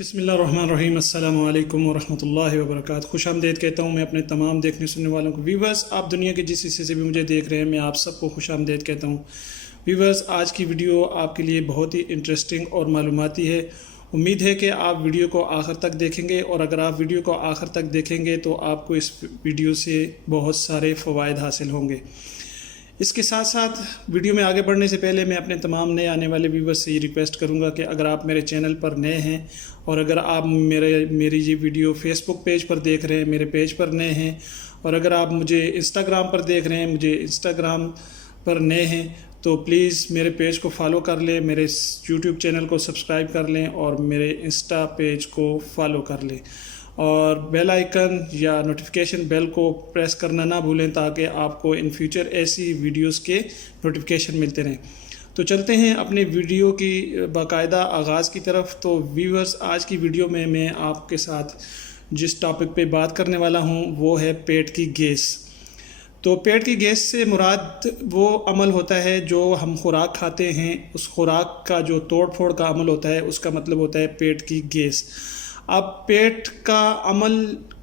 بسم اللہ الرحمن الرحیم۔ السلام علیکم ورحمۃ اللہ وبرکاتہ۔ خوش آمدید کہتا ہوں میں اپنے تمام دیکھنے سننے والوں کو۔ ویورز، آپ دنیا کے جس حصے سے بھی مجھے دیکھ رہے ہیں، میں آپ سب کو خوش آمدید کہتا ہوں۔ ویورز، آج کی ویڈیو آپ کے لیے بہت ہی انٹرسٹنگ اور معلوماتی ہے۔ امید ہے کہ آپ ویڈیو کو آخر تک دیکھیں گے، اور اگر آپ ویڈیو کو آخر تک دیکھیں گے تو آپ کو اس ویڈیو سے بہت سارے فوائد حاصل ہوں گے۔ اس کے ساتھ ساتھ ویڈیو میں آگے بڑھنے سے پہلے میں اپنے تمام نئے آنے والے ویورز سے یہ ریکویسٹ کروں گا کہ اگر آپ میرے چینل پر نئے ہیں، اور اگر آپ میری یہ ویڈیو فیس بک پیج پر دیکھ رہے ہیں، میرے پیج پر نئے ہیں، اور اگر آپ مجھے انسٹاگرام پر دیکھ رہے ہیں، مجھے انسٹاگرام پر نئے ہیں، تو پلیز میرے پیج کو فالو کر لیں، میرے یوٹیوب چینل کو سبسکرائب کر لیں، اور میرے انسٹا پیج کو فالو کر لیں، اور بیل آئیکن یا نوٹیفیکیشن بیل کو پریس کرنا نہ بھولیں تاکہ آپ کو ان فیوچر ایسی ویڈیوز کے نوٹیفیکیشن ملتے رہیں۔ تو چلتے ہیں اپنے ویڈیو کی باقاعدہ آغاز کی طرف۔ تو ویورز، آج کی ویڈیو میں آپ کے ساتھ جس ٹاپک پہ بات کرنے والا ہوں وہ ہے پیٹ کی گیس۔ تو پیٹ کی گیس سے مراد وہ عمل ہوتا ہے جو ہم خوراک کھاتے ہیں، اس خوراک کا جو توڑ پھوڑ کا عمل ہوتا ہے، اس کا مطلب ہوتا ہے پیٹ کی گیس۔ اب پیٹ کا عمل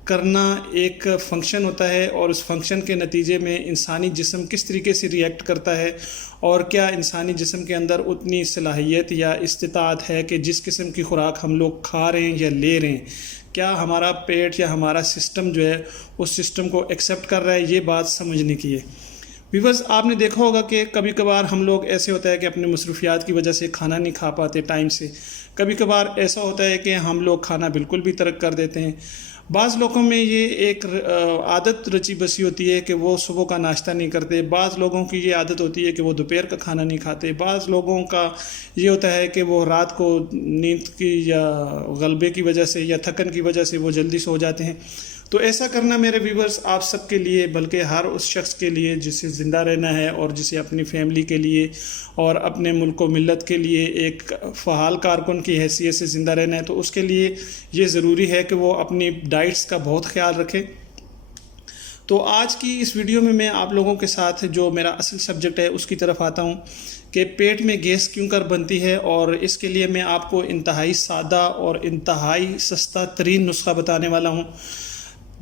کرنا ایک فنکشن ہوتا ہے، اور اس فنکشن کے نتیجے میں انسانی جسم کس طریقے سے ریئیکٹ کرتا ہے، اور کیا انسانی جسم کے اندر اتنی صلاحیت یا استطاعت ہے کہ جس قسم کی خوراک ہم لوگ کھا رہے ہیں یا لے رہے ہیں، کیا ہمارا پیٹ یا ہمارا سسٹم جو ہے اس سسٹم کو ایکسیپٹ کر رہا ہے، یہ بات سمجھنے کی ہے۔ ویورز، آپ نے دیکھا ہوگا کہ کبھی کبھار ہم لوگ ایسے ہوتا ہے کہ اپنے مصروفیات کی وجہ سے کھانا نہیں کھا پاتے ٹائم سے۔ کبھی کبھار ایسا ہوتا ہے کہ ہم لوگ کھانا بالکل بھی ترک کر دیتے ہیں۔ بعض لوگوں میں یہ ایک عادت رچی بسی ہوتی ہے کہ وہ صبح کا ناشتہ نہیں کرتے، بعض لوگوں کی یہ عادت ہوتی ہے کہ وہ دوپہر کا کھانا نہیں کھاتے، بعض لوگوں کا یہ ہوتا ہے کہ وہ رات کو نیند کی یا غلبے کی وجہ سے یا تھکن کی وجہ سے وہ جلدی سو جاتے ہیں۔ تو ایسا کرنا میرے ویورز آپ سب کے لیے، بلکہ ہر اس شخص کے لیے جسے زندہ رہنا ہے اور جسے اپنی فیملی کے لیے اور اپنے ملک و ملت کے لیے ایک فعال کارکن کی حیثیت سے زندہ رہنا ہے، تو اس کے لیے یہ ضروری ہے کہ وہ اپنی ڈائٹس کا بہت خیال رکھے۔ تو آج کی اس ویڈیو میں آپ لوگوں کے ساتھ جو میرا اصل سبجیکٹ ہے اس کی طرف آتا ہوں کہ پیٹ میں گیس کیوں کر بنتی ہے، اور اس کے لیے میں آپ کو انتہائی سادہ اور انتہائی سستا ترین نسخہ بتانے والا ہوں،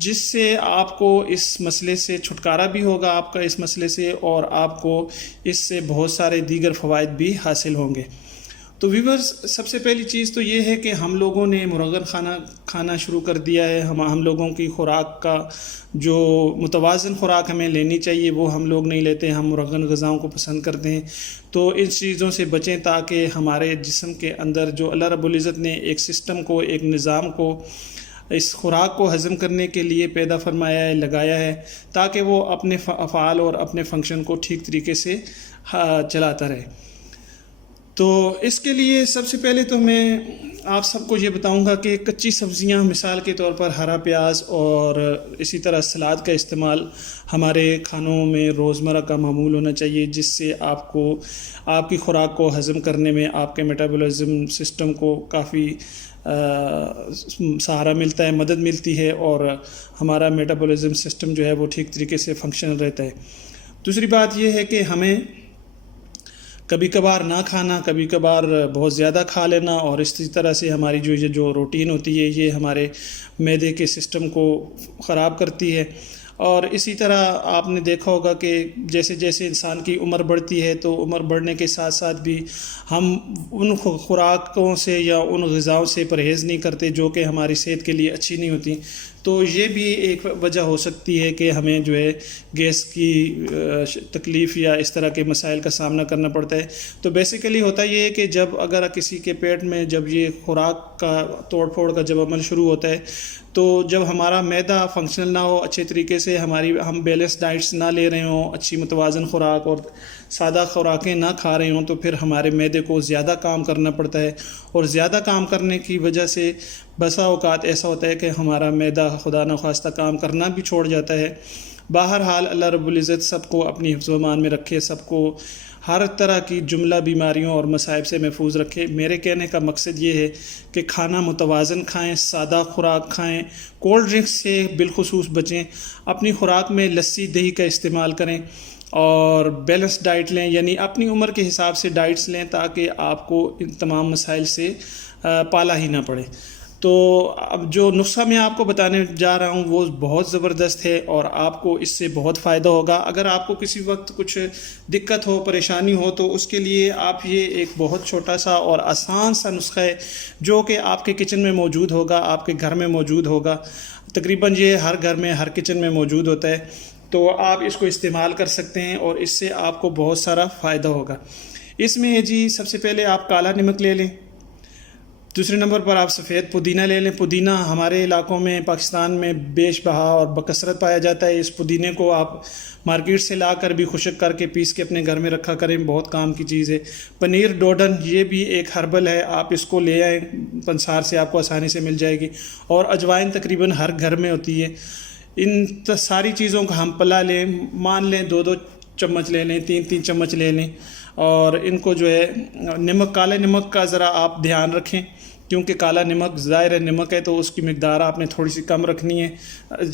جس سے آپ کو اس مسئلے سے چھٹکارا بھی ہوگا، آپ کا اس مسئلے سے، اور آپ کو اس سے بہت سارے دیگر فوائد بھی حاصل ہوں گے۔ تو ویورز، سب سے پہلی چیز تو یہ ہے کہ ہم لوگوں نے مرغن کھانا شروع کر دیا ہے۔ ہم لوگوں کی خوراک کا جو متوازن خوراک ہمیں لینی چاہیے وہ ہم لوگ نہیں لیتے، ہم مرغن غذاؤں کو پسند کرتے ہیں۔ تو ان چیزوں سے بچیں تاکہ ہمارے جسم کے اندر جو اللہ رب العزت نے ایک سسٹم کو، ایک نظام کو اس خوراک کو ہضم کرنے کے لیے پیدا فرمایا ہے، لگایا ہے، تاکہ وہ اپنے افعال اور اپنے فنکشن کو ٹھیک طریقے سے چلاتا رہے۔ تو اس کے لیے سب سے پہلے تو میں آپ سب کو یہ بتاؤں گا کہ کچی سبزیاں، مثال کے طور پر ہرا پیاز اور اسی طرح سلاد کا استعمال ہمارے کھانوں میں روزمرہ کا معمول ہونا چاہیے، جس سے آپ کو آپ کی خوراک کو ہضم کرنے میں آپ کے میٹابولزم سسٹم کو کافی سہارا ملتا ہے، مدد ملتی ہے، اور ہمارا میٹابولزم سسٹم جو ہے وہ ٹھیک طریقے سے فنکشنل رہتا ہے۔ دوسری بات یہ ہے کہ ہمیں کبھی کبھار نہ کھانا، کبھی کبھار بہت زیادہ کھا لینا، اور اسی طرح سے ہماری جو روٹین ہوتی ہے یہ ہمارے معدے کے سسٹم کو خراب کرتی ہے۔ اور اسی طرح آپ نے دیکھا ہوگا کہ جیسے جیسے انسان کی عمر بڑھتی ہے تو عمر بڑھنے کے ساتھ ساتھ بھی ہم ان خوراکوں سے یا ان غذاؤں سے پرہیز نہیں کرتے جو کہ ہماری صحت کے لیے اچھی نہیں ہوتی۔ تو یہ بھی ایک وجہ ہو سکتی ہے کہ ہمیں جو ہے گیس کی تکلیف یا اس طرح کے مسائل کا سامنا کرنا پڑتا ہے۔ تو بیسیکلی ہوتا یہ ہے کہ جب اگر کسی کے پیٹ میں جب یہ خوراک کا توڑ پھوڑ کا جب عمل شروع ہوتا ہے، تو جب ہمارا معدہ فنکشنل نہ ہو اچھے طریقے سے، ہم بیلنس ڈائٹس نہ لے رہے ہوں، اچھی متوازن خوراک اور سادہ خوراکیں نہ کھا رہے ہوں، تو پھر ہمارے معدے کو زیادہ کام کرنا پڑتا ہے، اور زیادہ کام کرنے کی وجہ سے بسا اوقات ایسا ہوتا ہے کہ ہمارا معدہ خدا نخواستہ کام کرنا بھی چھوڑ جاتا ہے۔ بہرحال اللہ رب العزت سب کو اپنی حفظ و امان میں رکھے، سب کو ہر طرح کی جملہ بیماریوں اور مصائب سے محفوظ رکھے۔ میرے کہنے کا مقصد یہ ہے کہ کھانا متوازن کھائیں، سادہ خوراک کھائیں، کولڈ ڈرنکس سے بالخصوص بچیں، اپنی خوراک میں لسی دہی کا استعمال کریں، اور بیلنس ڈائٹ لیں، یعنی اپنی عمر کے حساب سے ڈائٹس لیں تاکہ آپ کو ان تمام مسائل سے پالا ہی نہ پڑے۔ تو اب جو نسخہ میں آپ کو بتانے جا رہا ہوں وہ بہت زبردست ہے اور آپ کو اس سے بہت فائدہ ہوگا۔ اگر آپ کو کسی وقت کچھ دقت ہو، پریشانی ہو، تو اس کے لیے آپ یہ ایک بہت چھوٹا سا اور آسان سا نسخہ ہے جو کہ آپ کے کچن میں موجود ہوگا، آپ کے گھر میں موجود ہوگا۔ تقریباً یہ ہر گھر میں، ہر کچن میں موجود ہوتا ہے، تو آپ اس کو استعمال کر سکتے ہیں اور اس سے آپ کو بہت سارا فائدہ ہوگا۔ اس میں جی سب سے پہلے آپ کالا نمک لے لیں، دوسرے نمبر پر آپ سفید پودینہ لے لیں۔ پودینہ ہمارے علاقوں میں، پاکستان میں بیش بہا اور بکثرت پایا جاتا ہے۔ اس پودینے کو آپ مارکیٹ سے لا کر بھی خشک کر کے پیس کے اپنے گھر میں رکھا کریں، بہت کام کی چیز ہے۔ پنیر ڈوڈن یہ بھی ایک ہربل ہے، آپ اس کو لے آئیں، پنسار سے آپ کو آسانی سے مل جائے گی۔ اور اجوائن تقریباً ہر گھر میں ہوتی ہے۔ ان ساری چیزوں کا ہم پلا لیں، مان لیں 2 چمچ لے لیں، 3 چمچ لے لیں، اور ان کو جو ہے نمک، کالے نمک کا ذرا آپ دھیان رکھیں، کیونکہ کالا نمک ظاہر نمک ہے تو اس کی مقدار آپ نے تھوڑی سی کم رکھنی ہے،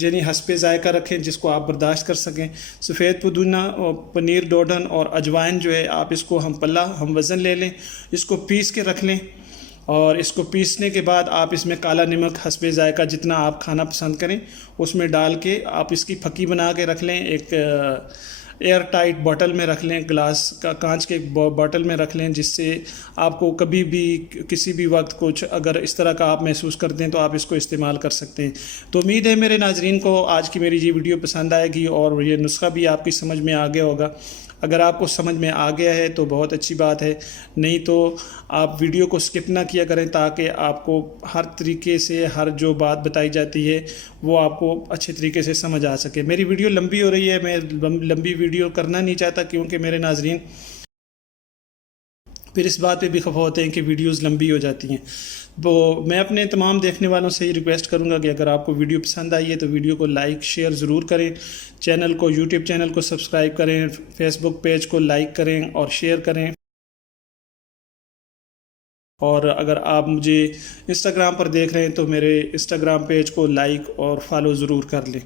یعنی حسب ذائقہ رکھیں جس کو آپ برداشت کر سکیں۔ سفید پودینہ اور پنیر ڈوڈن اور اجوائن جو ہے آپ اس کو ہم وزن لے لیں، اس کو پیس کے رکھ لیں، اور اس کو پیسنے کے بعد آپ اس میں کالا نمک حسب ذائقہ جتنا آپ کھانا پسند کریں اس میں ڈال کے آپ اس کی پھکی بنا کے رکھ لیں، ایک ایئر ٹائٹ باٹل میں رکھ لیں، گلاس کا کانچ کے باٹل میں رکھ لیں، جس سے آپ کو کبھی بھی کسی بھی وقت کچھ اگر اس طرح کا آپ محسوس کرتے ہیں تو آپ اس کو استعمال کر سکتے ہیں۔ تو امید ہے میرے ناظرین کو آج کی میری یہ ویڈیو پسند آئے گی اور یہ نسخہ بھی آپ کی سمجھ میں آ گیا ہوگا۔ اگر آپ کو سمجھ میں آ گیا ہے تو بہت اچھی بات ہے، نہیں تو آپ ویڈیو کو سکپ نہ کیا کریں تاکہ آپ کو ہر طریقے سے ہر جو بات بتائی جاتی ہے وہ آپ کو اچھے طریقے سے سمجھ آ سکے۔ میری ویڈیو لمبی ہو رہی ہے، میں لمبی ویڈیو کرنا نہیں چاہتا کیونکہ میرے ناظرین پھر اس بات پہ بھی خفا ہوتے ہیں کہ ویڈیوز لمبی ہو جاتی ہیں۔ تو میں اپنے تمام دیکھنے والوں سے یہ ریکویسٹ کروں گا کہ اگر آپ کو ویڈیو پسند آئی ہے تو ویڈیو کو لائک شیئر ضرور کریں، چینل کو، یوٹیوب چینل کو سبسکرائب کریں، فیس بک پیج کو لائک کریں اور شیئر کریں، اور اگر آپ مجھے انسٹاگرام پر دیکھ رہے ہیں تو میرے انسٹاگرام پیج کو لائک اور فالو ضرور کر لیں۔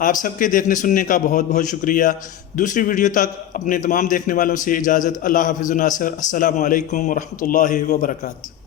آپ سب کے دیکھنے سننے کا بہت بہت شکریہ۔ دوسری ویڈیو تک اپنے تمام دیکھنے والوں سے اجازت۔ اللہ حافظ و ناصر۔ السلام علیکم ورحمۃ اللہ وبرکاتہ۔